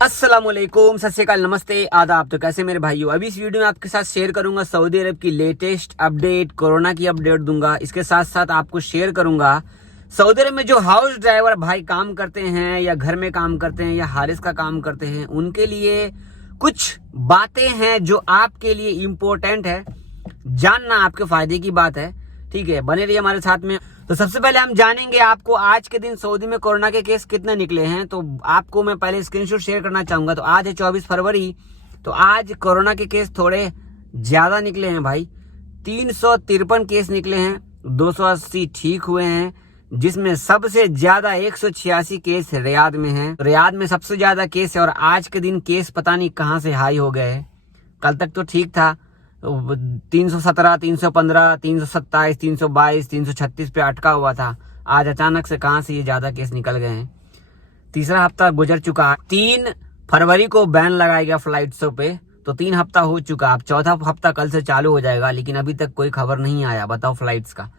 अस्सलामुअलैकुम, सत श्री अकाल, नमस्ते, आदाब। तो कैसे मेरे भाइयों, अभी इस वीडियो में आपके साथ शेयर करूंगा सऊदी अरब की लेटेस्ट अपडेट, कोरोना की अपडेट दूंगा। इसके साथ साथ आपको शेयर करूंगा सऊदी अरब में जो हाउस ड्राइवर भाई काम करते हैं या घर में काम करते हैं या हारिस का काम करते हैं, उनके लिए कुछ बातें हैं जो आपके लिए इम्पोर्टेंट है जानना, आपके फायदे की बात है। ठीक है, बने रहिए हमारे साथ में। तो सबसे पहले हम जानेंगे आपको आज के दिन सऊदी में कोरोना के केस कितने निकले हैं। तो आपको मैं पहले स्क्रीनशॉट शेयर करना चाहूंगा। तो आज है 24 फरवरी। तो आज कोरोना के केस थोड़े ज्यादा निकले हैं भाई। 353 केस निकले हैं, 280 ठीक हुए हैं, जिसमें सबसे ज्यादा 186 केस रियाद में हैं। रियाद में सबसे ज्यादा केस है और आज के दिन केस पता नहीं कहां से हाई हो गए। कल तक तो ठीक था, 317, 315, 327, 322, 336 पे अटका हुआ था। आज अचानक से कहां से ये ज्यादा केस निकल गए हैं। तीसरा हफ्ता गुजर चुका। 3 फरवरी को बैन लगाया गया फ्लाइट्सों पे, तो 3 हफ्ता हो चुका। अब चौथा हफ्ता कल से चालू हो जाएगा, लेकिन अभी तक कोई खबर नहीं आया, बताओ फ्लाइट्स का।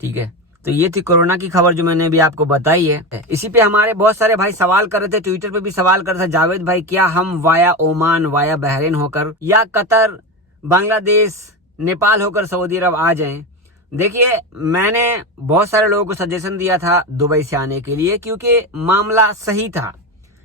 ठीक है, तो ये थी कोरोना की खबर जो मैंने अभी आपको बताई है। इसी पे हमारे बहुत सारे भाई सवाल कर रहे थे, ट्विटर पे भी सवाल कर रहे थे, जावेद भाई क्या हम वाया ओमान, वाया बहरीन होकर या कतर, बांग्लादेश, नेपाल होकर सऊदी अरब आ जाएं। देखिए, मैंने बहुत सारे लोगों को सजेशन दिया था दुबई से आने के लिए, क्योंकि मामला सही था।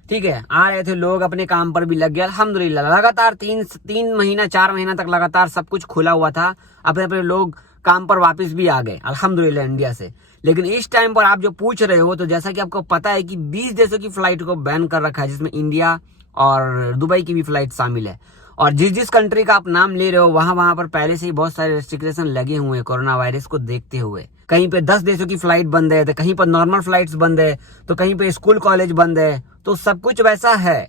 ठीक है, आ रहे थे लोग, अपने काम पर भी लग गया अल्हम्दुलिल्लाह। लगातार तीन महीना 4 महीना तक लगातार सब कुछ खुला हुआ था, अपने अपने लोग काम पर वापस भी आ गए अल्हम्दुलिल्लाह इंडिया से। लेकिन इस टाइम पर आप जो पूछ रहे हो, तो जैसा कि आपको पता है कि 20 देशों की फ्लाइट को बैन कर रखा है, जिसमें इंडिया और दुबई की भी फ्लाइट शामिल है। और जिस कंट्री का आप नाम ले रहे हो, वहां पर पहले से ही बहुत सारे रेस्ट्रिक्शन लगे हुए हैं कोरोना वायरस को देखते हुए। कहीं पे 10 देशों की फ्लाइट बंद है, तो कहीं पर नॉर्मल फ्लाइट्स बंद है, तो कहीं पे स्कूल कॉलेज बंद है। तो सब कुछ वैसा है।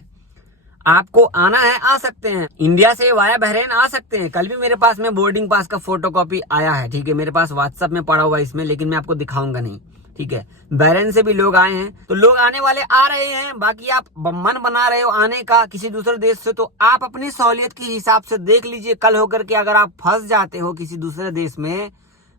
आपको आना है, आ सकते हैं, इंडिया से वाया बहरीन आ सकते हैं। कल भी मेरे पास में बोर्डिंग पास का फोटोकॉपी आया है। ठीक है, मेरे पास व्हाट्सएप में पड़ा हुआ है इसमें, लेकिन मैं आपको दिखाऊंगा नहीं। ठीक है, बहरीन से भी लोग आए हैं, तो लोग आने वाले आ रहे हैं। बाकी आप मन बना रहे हो आने का किसी दूसरे देश से, तो आप अपनी सहूलियत के हिसाब से देख लीजिए। कल होकर के अगर आप फंस जाते हो किसी दूसरे देश में,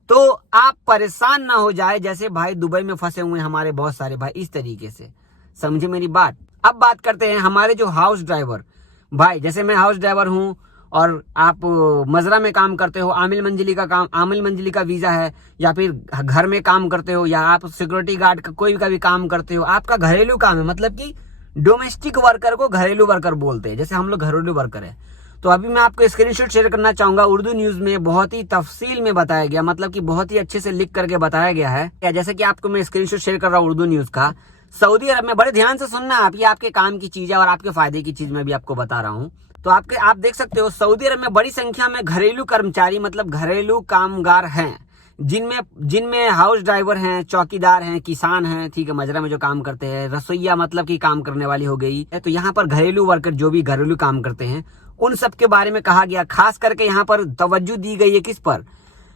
तो आप परेशान ना हो जाए, जैसे भाई दुबई में फंसे हुए हमारे बहुत सारे भाई, इस तरीके से। समझे मेरी बात। अब बात करते हैं हमारे जो हाउस ड्राइवर भाई, जैसे मैं हाउस ड्राइवर हूं और आप मजरा में काम करते हो, आमिल मंजिली का वीजा है, या फिर घर में काम करते हो, या आप सिक्योरिटी गार्ड का कोई का भी काम करते हो, आपका घरेलू काम है, मतलब कि डोमेस्टिक वर्कर को घरेलू वर्कर बोलते हैं, जैसे हम लोग घरेलू वर्कर है। तो अभी मैं आपको स्क्रीनशॉट शेयर करना चाहूंगा। उर्दू न्यूज में बहुत ही तफसील में बताया गया, मतलब कि बहुत ही अच्छे से लिख करके बताया गया है। जैसे कि आपको मैं स्क्रीनशॉट शेयर कर रहा हूँ उर्दू न्यूज का। सऊदी अरब में, बड़े ध्यान से सुनना आप, ये आपके काम की चीज है और आपके फायदे की चीज मैं भी आपको बता रहा हूँ। तो आप देख सकते हो, सऊदी अरब में बड़ी संख्या में घरेलू कर्मचारी, मतलब घरेलू कामगार हैं, जिनमें हाउस ड्राइवर हैं, चौकीदार हैं, किसान हैं। ठीक है, मजरा में जो काम करते हैं, रसोईया मतलब कि काम करने वाली हो गई है। तो यहाँ पर घरेलू वर्कर जो भी घरेलू काम करते हैं, उन सब के बारे में कहा गया। खास करके यहाँ पर तवज्जो दी गई है किस पर,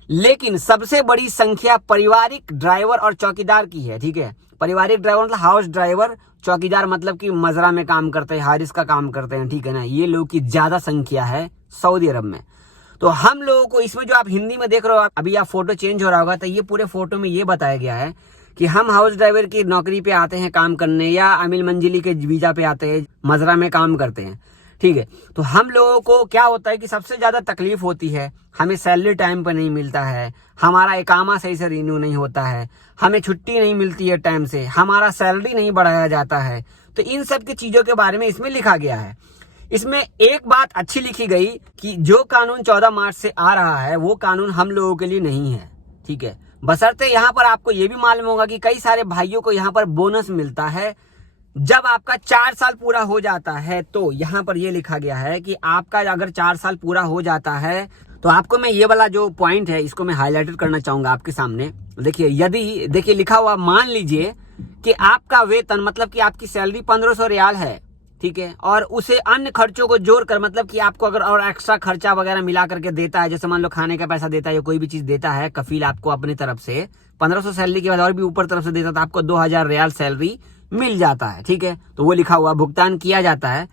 लेकिन सबसे बड़ी संख्या पारिवारिक ड्राइवर और चौकीदार की है। ठीक है, पारिवारिक ड्राइवर मतलब हाउस ड्राइवर, चौकीदार मतलब कि मजरा में काम करते हैं, हारिस का काम करते हैं। ठीक है ना, ये लोग की ज्यादा संख्या है सऊदी अरब में। तो हम लोगों को इसमें जो आप हिंदी में देख रहे हो, अभी आप फोटो चेंज हो रहा होगा, तो ये पूरे फोटो में ये बताया गया है कि हम हाउस ड्राइवर की नौकरी पे आते हैं काम करने, या अमील मंजिली के वीजा पे आते हैं, मजरा में काम करते हैं। ठीक है, तो हम लोगों को क्या होता है कि सबसे ज्यादा तकलीफ होती है, हमें सैलरी टाइम पर नहीं मिलता है, हमारा इकामा सही से रिन्यू नहीं होता है, हमें छुट्टी नहीं मिलती है टाइम से, हमारा सैलरी नहीं बढ़ाया जाता है। तो इन सब की चीजों के बारे में इसमें लिखा गया है। इसमें एक बात अच्छी लिखी गई कि जो कानून 14 मार्च से आ रहा है, वो कानून हम लोगों के लिए नहीं है। ठीक है, बशर्ते यहाँ पर आपको ये भी मालूम होगा कि कई सारे भाइयों को यहाँ पर बोनस मिलता है जब आपका 4 साल पूरा हो जाता है। तो यहाँ पर ये लिखा गया है कि आपका अगर 4 साल पूरा हो जाता है, तो आपको मैं ये वाला जो पॉइंट है, इसको मैं हाईलाइटेड करना चाहूंगा आपके सामने। देखिए, यदि देखिए लिखा हुआ, मान लीजिए कि आपका वेतन, मतलब कि आपकी सैलरी 1500 रियाल है। ठीक है, और उसे अन्य खर्चों को जोड़कर, मतलब कि आपको अगर और एक्स्ट्रा खर्चा वगैरह मिला करके देता है, जैसे मान लो खाने का पैसा देता है या कोई भी चीज देता है कफील आपको अपनी तरफ से, 1500 सैलरी के बाद और भी ऊपर तरफ से देता, तो आपको 2000 रियाल सैलरी मिल जाता है। ठीक है, तो वो लिखा हुआ भुगतान किया जाता है।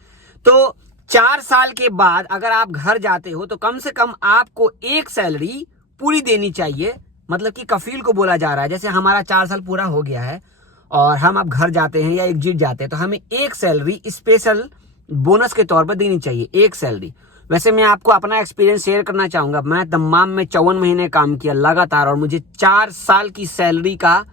तो 4 साल के बाद अगर आप घर जाते हो, तो कम से कम आपको एक सैलरी पूरी देनी चाहिए, मतलब कि कफील को बोला जा रहा है। जैसे हमारा 4 साल पूरा हो गया है और हम अब घर जाते हैं या एग्जिट जाते हैं तो हमें एक सैलरी स्पेशल बोनस के तौर पर देनी चाहिए, एक सैलरी। वैसे मैं आपको अपना एक्सपीरियंस शेयर करना चाहूंगा। मैं तमाम में 54 महीने काम किया लगातार और मुझे 4 साल की सैलरी का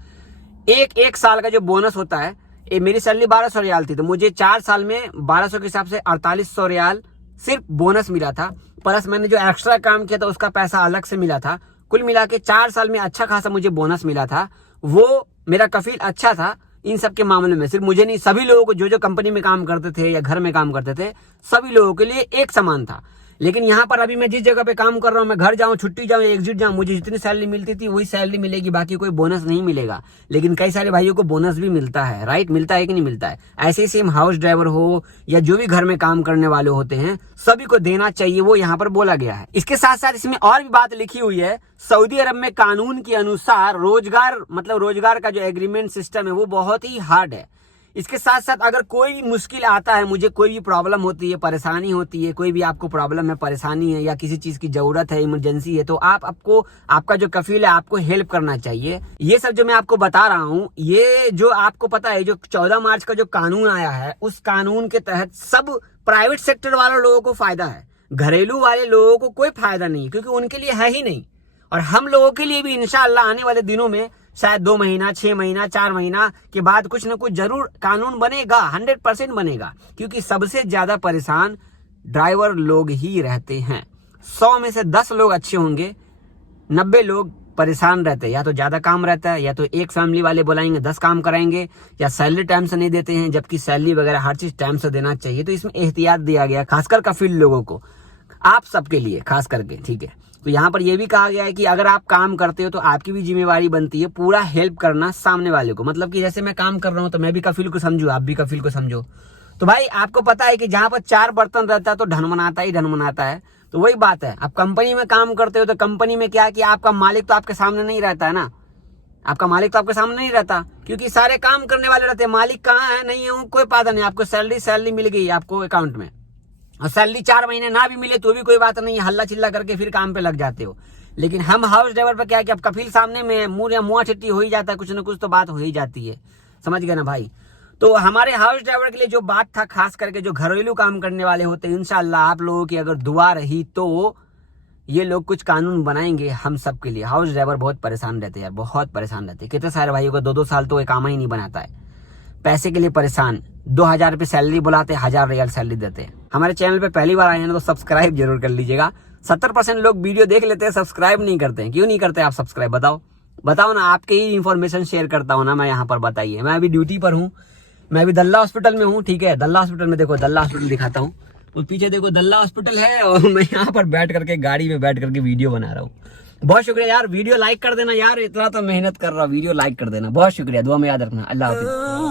एक साल का जो बोनस होता है, मेरी सैलरी 1200 रियाल थी तो मुझे 4 साल में 1200 के हिसाब से 4800 रियाल सिर्फ बोनस मिला था। प्लस मैंने जो एक्स्ट्रा काम किया था उसका पैसा अलग से मिला था। कुल मिला के 4 साल में अच्छा खासा मुझे बोनस मिला था। वो मेरा कफील अच्छा था इन सब के मामले में। सिर्फ मुझे नहीं, सभी लोगों को, जो कंपनी में काम करते थे या घर में काम करते थे, सभी लोगों के लिए एक समान था। लेकिन यहाँ पर अभी मैं जिस जगह पे काम कर रहा हूँ, मैं घर जाऊँ, छुट्टी जाऊँ, एग्जिट जाऊँ, मुझे जितनी सैलरी मिलती थी वही सैलरी मिलेगी, बाकी कोई बोनस नहीं मिलेगा। लेकिन कई सारे भाइयों को बोनस भी मिलता है, राइट? मिलता है कि नहीं मिलता है? ऐसे ही सेम हाउस ड्राइवर हो या जो भी घर में काम करने वाले होते हैं, सभी को देना चाहिए, वो यहाँ पर बोला गया है। इसके साथ साथ इसमें और भी बात लिखी हुई है, सऊदी अरब में कानून के अनुसार रोजगार का जो एग्रीमेंट सिस्टम है वो बहुत ही हार्ड है। इसके साथ साथ अगर कोई भी मुश्किल आता है, मुझे कोई भी प्रॉब्लम होती है, परेशानी होती है, कोई भी आपको प्रॉब्लम है, परेशानी है या किसी चीज की जरूरत है, इमरजेंसी है, तो आपका जो कफील है आपको हेल्प करना चाहिए। ये सब जो मैं आपको बता रहा हूँ, ये जो आपको पता है, जो 14 मार्च का जो कानून आया है, उस कानून के तहत सब प्राइवेट सेक्टर वाले लोगों को फायदा है, घरेलू वाले लोगों को कोई फायदा नहीं, क्योंकि उनके लिए है ही नहीं। और हम लोगों के लिए भी इंशाअल्लाह आने वाले दिनों में शायद 2 महीना, 6 महीना, 4 महीना के बाद कुछ ना कुछ जरूर कानून बनेगा, 100% बनेगा। क्योंकि सबसे ज्यादा परेशान ड्राइवर लोग ही रहते हैं। 100 में से 10 लोग अच्छे होंगे, 90 लोग परेशान रहते हैं। या तो ज्यादा काम रहता है, या तो एक फैमिली वाले बुलाएंगे 10 काम कराएंगे, या सैलरी टाइम से नहीं देते हैं, जबकि सैलरी वगैरह हर चीज टाइम से देना चाहिए। तो इसमें एहतियात दिया गया, खासकर कफील लोगों को, आप सबके लिए खास करके, ठीक है। तो यहाँ पर यह भी कहा गया है कि अगर आप काम करते हो तो आपकी भी जिम्मेवारी बनती है पूरा हेल्प करना सामने वाले को। मतलब कि जैसे मैं काम कर रहा हूँ तो मैं भी कफील को समझू, आप भी कफील को समझो। तो भाई आपको पता है कि जहाँ पर 4 बर्तन रहता है तो ढन मनाता है। तो वही बात है, आप कंपनी में काम करते हो तो कंपनी में क्या है कि आपका मालिक तो आपके सामने नहीं रहता है ना, आपका मालिक तो आपके सामने नहीं रहता, क्योंकि सारे काम करने वाले रहते हैं। मालिक कहाँ है, नहीं है, कोई पता नहीं। आपको सैलरी मिल गई आपको अकाउंट में, और सैलरी 4 महीने ना भी मिले तो भी कोई बात नहीं, हल्ला चिल्ला करके फिर काम पे लग जाते हो। लेकिन हम हाउस ड्राइवर पे क्या है कि अब कफील सामने में मुंह छिट्टी हो ही जाता है, कुछ ना कुछ तो बात हो ही जाती है, समझ गए ना भाई? तो हमारे हाउस ड्राइवर के लिए जो बात था, खास करके जो घरेलू काम करने वाले होते हैं, इंशाल्लाह आप लोगों की अगर दुआ रही तो ये लोग कुछ कानून बनाएंगे हम सब के लिए। हाउस ड्राइवर बहुत परेशान रहते हैं यार, बहुत परेशान रहते हैं। कितने सारे भाइयों को 2-2 साल तो काम ही नहीं बनाता है, पैसे के लिए परेशान। 2000 रुपये सैलरी बुलाते, 1000 रियाल सैलरी देते हैं। हमारे चैनल पे पहली बार आए हैं ना तो सब्सक्राइब जरूर कर लीजिएगा। 70% लोग वीडियो देख लेते हैं, सब्सक्राइब नहीं करते हैं। क्यों नहीं करते आप सब्सक्राइब? बताओ ना, आपके ही इन्फॉर्मेशन शेयर करता हूँ ना मैं यहाँ पर, बताइए। मैं अभी ड्यूटी पर हूँ, मैं अभी दल्ला हॉस्पिटल में हूँ, ठीक है। दल्ला हॉस्पिटल में देखो, दल्ला हॉस्पिटल दिखाता हूँ, तो पीछे देखो दल्ला हॉस्पिटल है, और मैं यहाँ पर बैठ करके गाड़ी में बैठ करके वीडियो बना रहा हूँ। बहुत शुक्रिया यार, वीडियो लाइक कर देना यार, इतना तो मेहनत कर रहा हूँ, वीडियो लाइक कर देना, बहुत शुक्रिया। दुआ में याद रखना। अल्लाह हाफिज।